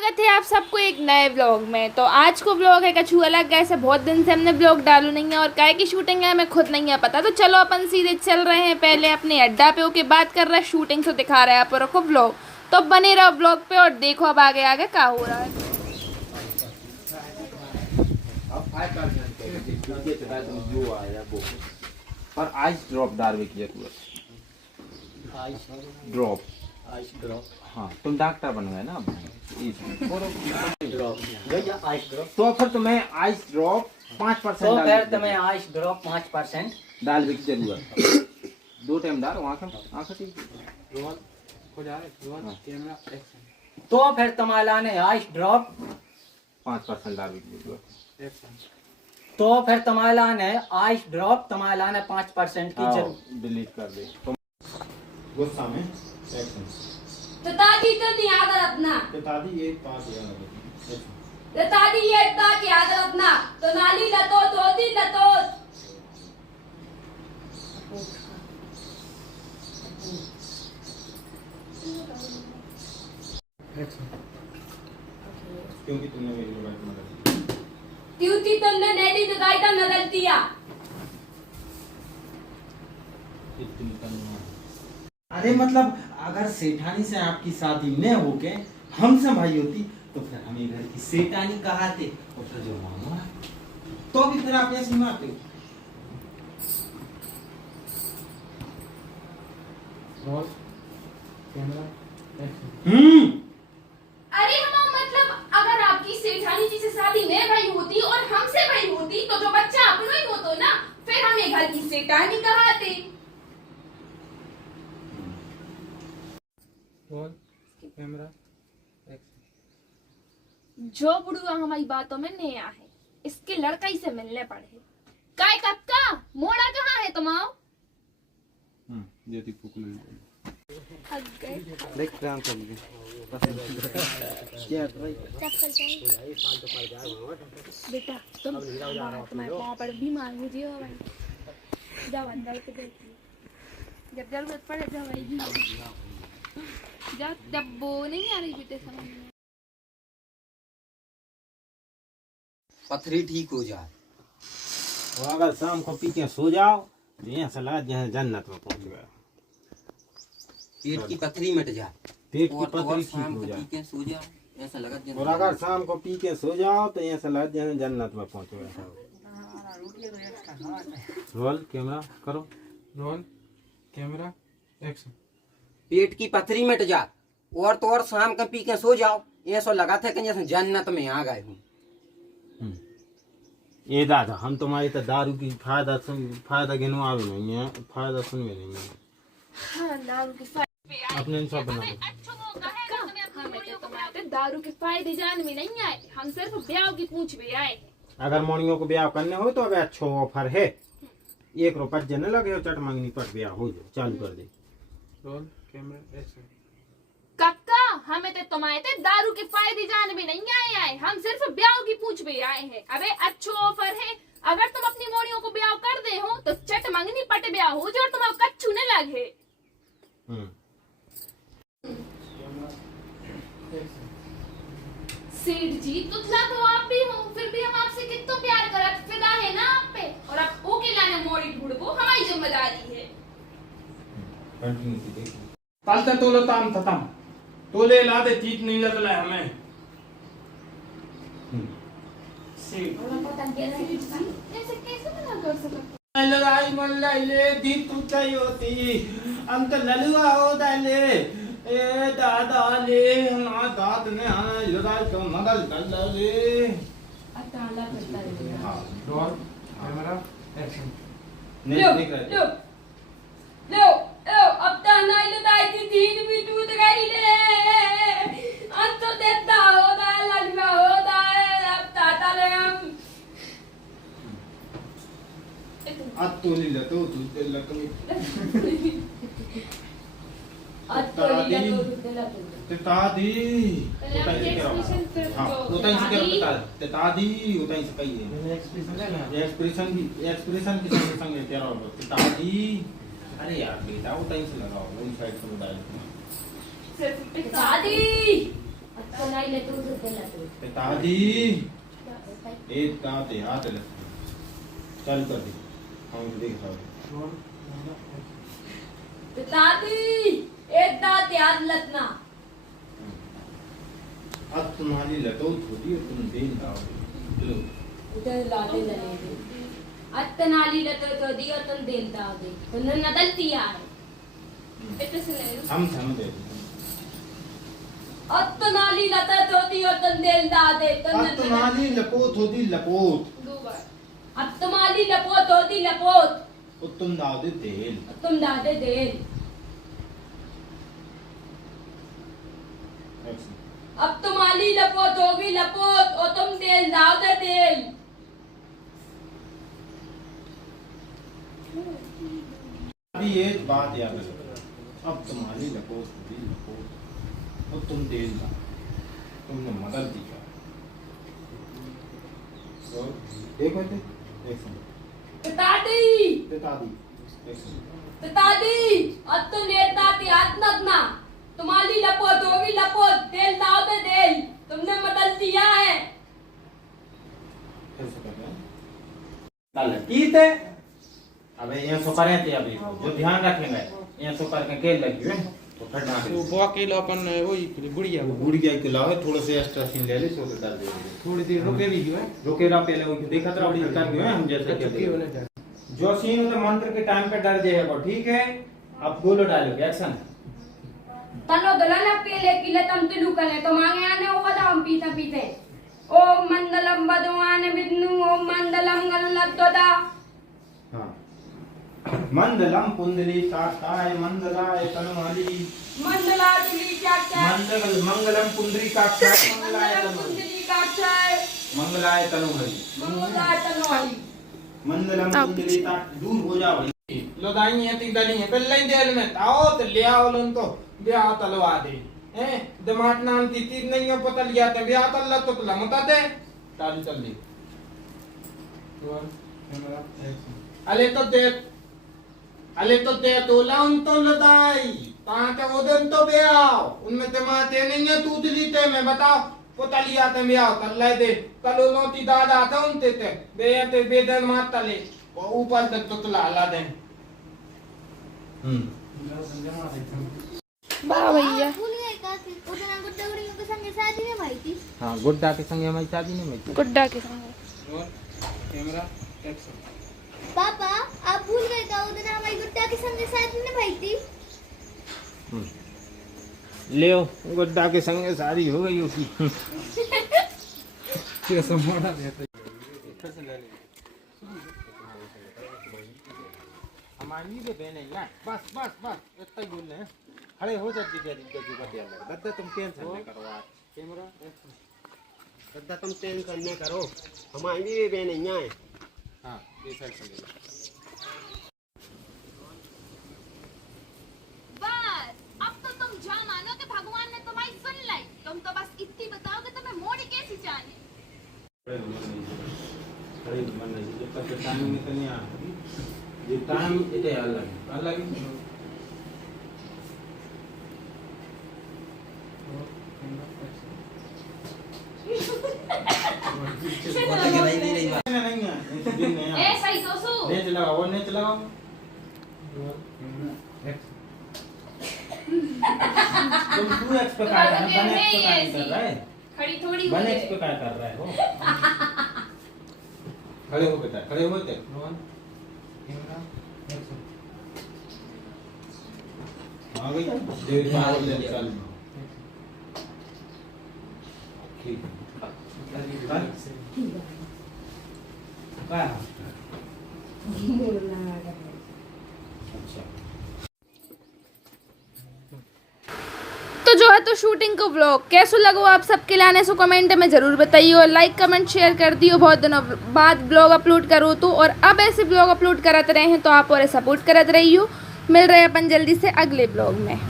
स्वागत है आप सबको एक नए व्लॉग में। तो आज को व्लॉग है कछु अलग, ऐसे बहुत दिन से हमने व्लॉग डालू नहीं है और काय की शूटिंग है हमें खुद नहीं है पता। तो चलो अपन सीधे चल रहे हैं पहले अपने अड्डा पे, होके बात कर रहा है शूटिंग से दिखा रहा है आप रखो व्लॉग। तो बने रहो व्लॉग पे और देखो अब आगे आगे क्या हो रहा है। पर आइस ड्रॉप डालने की जरूरत। Drop ice drop. हाँ तुम डॉक्टर बन गए ना अब। ड्रॉप भैया आइस ड्रॉप। तो फिर तुम्हें आइस ड्रॉप 5% तो फिर तुम्हें आइस ड्रॉप 5% डालने की जरूरत। 2 टाइम डाल आंखें ठीक तो फिर तुम्हारा ने आइस ड्रॉप 5% डालने की जरूरत। तो फिर तुम्हारा ने आइस ड्रॉप तुम्हारा ने 5% की जरूरत। डिलीट कर दे तुम गुस्सा में एक्शन। तो दादी तो याद रखना। तो दादी एक बात याद तो दादी ये बात याद रखना। तो नाली लतो तोती लतो। क्योंकि तुमने मेरी बात मदद की। ट्यूटी तुमने नेडी तो दाई तो नदल दिया। अरे मतलब अगर सेठानी से आपकी शादी न होके हमसे भाई होती तो फिर हमें घर की सेठानी कहाते और फिर जो मामा तो भी फिर आप ऐसे मारते हो। अरे हम मतलब अगर आपकी सेठानी जी से शादी न भाई होती और हमसे भाई होती तो जो बच्चा अपना ही होतो ना, फिर हमें घर की सेठानी कहाते। जो बुढ़वा हमारी बातों में नया है, इसके लड़का ही से मिलने पड़े। काय कक्का मोड़ा कहाँ है तुम्हारा? ये थी पुकल देख काम कर लीजिए क्या भाई बेटा तुम तुम्हारे पाँव पर बीमार हो जियो भाई, जाओ अंदर पे देखिए, जब जरूरत पड़े जाओ भाई, जब वो नहीं आ रही बेटे समझ में। पथरी ठीक हो जाए। और अगर शाम को पी के सो जाओ तो यहाँ से लगा जहाँ जन्नत में पहुंच गया। पेट की पथरी मिट जाए। पेट की और पथरी शाम ठीक हो को जाए। पी के सो जाओ, ऐसा लगा जैसे और अगर शाम को पी के सो जाओ तो यहाँ से लगा जहाँ जन्नत में पहुंच गया। रोल कैमरा करो। Roll camera action. पेट की पथरी मिट जाए और तो और शाम को पी के सो जाओ, ऐसा लगा था कि जैसे जन्नत में आ गए हूँ। ये दादा हम तुम्हारी तो दारू की फायदा गिनवावे नहीं है, फायदा सुनवे नहीं है। हाँ दारू के फायदे अपने सब बना दो। तुम्हारे दारू के फायदे जान में नहीं आए, हम सिर्फ ब्याह की पूछ भी आए। अगर मोनियों को ब्याह करने हो तो अभी अच्छा ऑफर है, 1 रुपया जने लगे हो चट मंगनी पर ब्याह हो जाए। चालू कर दे। Role camera action. कक्का हमें तो तुम्हारे दारू के फायदे जान में नहीं आए, हम सिर्फ ब्याह की पूछ भी आए हैं। अबे अच्छा ऑफर है, अगर तुम अपनी मोड़ियों को ब्याह कर दे हो तो चट मंगनी पट ब्याह हो जो तुम्हारा कच्चू न लगे। सेठ जी तुतला तो आप भी हो, फिर भी हम आपसे कितना प्यार करत फिदा है ना आप पे, और आप ओके लाने मोड़ी ढूंढबो हमारी जिम्मेदारी है। तालते तोलो ताम ततम तोले ला दे, चीज नहीं लग रहा है हमें। ऐसे कैसे मना कर सकते? लड़ाई मल्लाई ले दी तू चाहिए होती अंत ललुआ हो दाले ए दादा ले ना दाद ने हाँ लड़ाई तो मगल कर ले। हाँ रोल कैमरा एक्शन। नहीं देख रहे लो लो लो अब तो नहीं लुटाई थी, तीन भी टूट गई ले। अंत तो देता होता है, लड़का होता है, अब ताता ले हम। आज तो नहीं लतो तू ते लकमी अब तो लिया तो दिला तो। ते तादी उताई से करो। हाँ उताई से करो ते तादी उताई से कही है। एक्सप्रेशन की संग संग तेरा होगा ते तादी। अरे यार बेटा उताई से लगाओ, वही साइड से बताया। दादी तो नहीं ले तू तो पहला तो ते तादी एक दाते हाथ ले चल कर दे हम देख रहा तो दादी एक दांत याद लतना अब तुम्हारी लटो थोड़ी तुम देन दाओगे लो उधर लाते लगे दे अत्तनाली लतो तो दियो तुम देता हो दे तुम नदलती यार इतने से ले लो हम दे अत्तनाली लतो तो दियो तुम देता दे तुम अब तुम्हारी लपोत होती लपोत दो बार अत्तमाली लपोत होती लपोत और तुम दाओ दे तेल तुम दादे देल अब तुम्हारी लपोत होगी लपोत और तुम तेल दाव दे तेल अभी एक बात याद रखो अब तुम्हारी लपोत होती लपोत और तुम तेल दाओ तुमने मदद दी क्या और देखो देख दादी दादी अब तो नेता याद नतना तुम्हारी लपोत होगी लपोत तेल दाव दे तेल तुमने मदद दिया है ठीक है अबे यहाँ सो करें थे अभी जो ध्यान रखेंगे यहाँ सो करके केल लगी है तो फिर ना वो अकेला अपन वही गुड़िया गुड़िया के लावे थोड़े से एक्स्ट्रा सीन ले ले सो के डाल दे थोड़ी देर रुके भी जो है रोके रहा पहले वो देखा था अभी कर गए हम जैसे क्या जो सीन होता मंत्र के टाइम पे डर जाएगा ठीक है अब बोलो डायलॉग एक्शन तनो दलन पेले किले तम तिलु कले तो मांगे आने ओ जाम पीते पीते ओम मंडलम बदवान विष्णु ओम मंडलम गललतोदा हां मंडलम पुंडली काकाय मंडलाय तनुहरि मंडला तुली चाचा मंगलम पुंडरी काकाय मंगलाय मंडलम तनुहरि कुंडली काचाय मंगलाय तनुहरि मंगला तनवाली मंडलम पुंडली का दूर हो जा भाई लो दाई है ती दली है पहले ही देल में आओ तो ले आओ लन तो ब्याह तलवा दे हैं दमाट नाम ती तीर नहीं हो पता लिया तो ब्याह तल तो तला मता दे ताली चल दी अले तो दे तोला उन तो लदाई ताते उदन तो ब्याह उनमें ते माते नहीं है तू दिली ते मैं बताओ पता लिया ते ब्याह तल दे तलो लोती दादा था उनते ते बेते बेदन मात तले ऊपर तक तो तला ला दे वाह भैया भूल गए का कि उतना गुड्डा गुड़ियों के संग शादी में भाई थी हाँ गुड्डा के संग हमारी शादी नहीं हुई गुड्डा के संग और कैमरा एक्शन पापा आप भूल गए का उतना हमारी गुड्डा के संग शादी में भाई थी ले गुड्डा के संग शादी हो गई उसकी कैसा मोड़ा देता हमारी भी बहन है ना बस बस बस इतना ही बोल रहे हैं खड़े हो जाती है दिक्कत का ध्यान रखो दादा तुम टेंशन न करो आज कैमरा दादा तुम टेंशन न करो हमारी भी बहन यहाँ है हाँ ये साइड से ले लो बस अब तो तुम जा मानो कि भगवान ने तुम्हारी सुन ली तुम तो बस इतनी बताओ कि तुम्हें मोड़ी कैसी चाहिए खड़े मन नहीं जब तक टाइम नहीं आ ये टाइम इते अलग नहीं है ए सही तो सु नेच लगाओ वो नेच लगाओ तुम तू एक्सपेक्ट कर रहा है बने एक्सपेक्ट कर रहा है खड़ी थोड़ी बने एक्सपेक्ट कर रहा है वो खड़े हो बेटा खड़े हो ते कैमरा एक्शन आ गई देर मार ले चल ठीक क्या अच्छा तो जो है तो शूटिंग को व्लॉग कैसे लगो आप सबके लाने से कमेंट में ज़रूर बताइए और लाइक कमेंट शेयर कर दियो बहुत दिनों बाद ब्लॉग अपलोड करो तो और अब ऐसे ब्लॉग अपलोड करते रहे हैं तो आप और सपोर्ट करते रहियो मिल रहे अपन जल्दी से अगले ब्लॉग में।